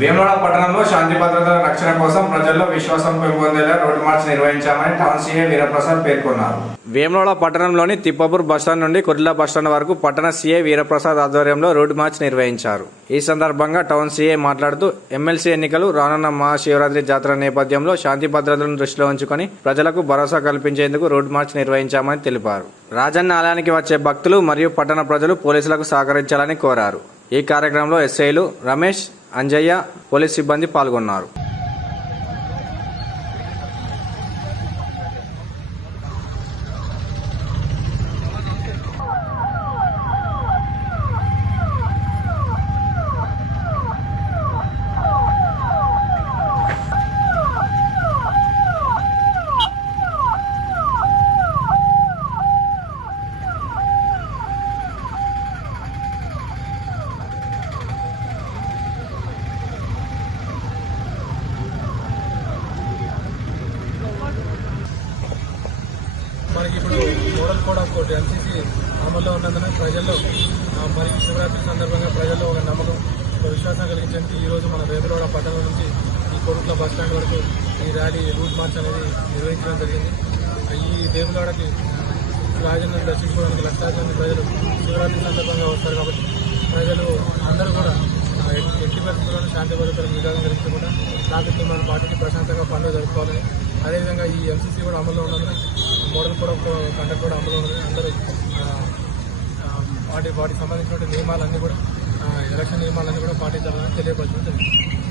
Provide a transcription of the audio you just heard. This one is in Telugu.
వేములవాడ పట్టణంలో శాంతి భద్రతల రక్షణ కోసం ప్రజల్లో విశ్వాసం పెంపొందేలా రోడ్డు మార్చ్ నిర్వహించామని టౌన్ సీఐ వీరప్రసాద్ పేర్కొన్నారు. వేములవాడ పట్టణంలోని తిప్పాపూర్ బస్టాండ్ నుండి కొర్లా బస్టాండ్ వరకు పట్టణ సీఐ వీరప్రసాద్ ఆధ్వర్యంలో రోడ్డు మార్చ్ నిర్వహించారు. ఈ సందర్భంగా టౌన్ సీఐ మాట్లాడుతూ ఎమ్మెల్సీ ఎన్నికలు రానున్న మహాశివరాత్రి జాతర నేపథ్యంలో శాంతి భద్రతలను దృష్టిలో ఉంచుకొని ప్రజలకు భరోసా కల్పించేందుకు రోడ్డు మార్చ్ నిర్వహించామని తెలిపారు. రాజన్న ఆలయానికి వచ్చే భక్తులు మరియు పట్టణ ప్రజలు పోలీసులకు సహకరించాలని కోరారు. ఈ కార్యక్రమంలో ఎస్ఐలు రమేష్, అంజయ్య, పోలీస్ సిబ్బంది పాల్గొన్నారు. మనకి ఇప్పుడు model code of court NCC అమల్లో ఉన్నందున ప్రజల్లో మరియు శివరాత్రి సందర్భంగా ప్రజల్లో ఒక నమ్మకం, ఒక విశ్వాసం కలిగించడానికి ఈరోజు మన వేములవాడ పట్టణం నుంచి ఈ కోరుట్ల బస్ స్టాండ్ వరకు ఈ ర్యాలీ రూట్ మార్చ్ అనేది నిర్వహించడం జరిగింది. ఈ వేములవాడకి రాజన్నను దర్శించుకోవడానికి లక్షలాది మంది ప్రజలు శివరాత్రి సందర్భంగా వస్తారు. కాబట్టి ప్రజలు అందరూ కూడా ఎట్టి పరిస్థితుల్లోనూ శాంతి భద్రతలకు విధానం కలిగించకుండా ట్రాఫిక్ నియమాలను పాటించి ప్రశాంతంగా పండుగ జరుపుకోవాలని, అదేవిధంగా ఈ ఎంసీసీ కూడా అమల్లో ఉన్నందున మోడల్ కోడ్ ఆఫ్ కండక్ట్ కూడా అమలు ఉన్నది. అందరూ వాటికి సంబంధించిన నియమాలన్నీ కూడా ఎలక్షన్ నియమాలన్నీ కూడా పాటించాలని తెలియపరచడం జరిగింది.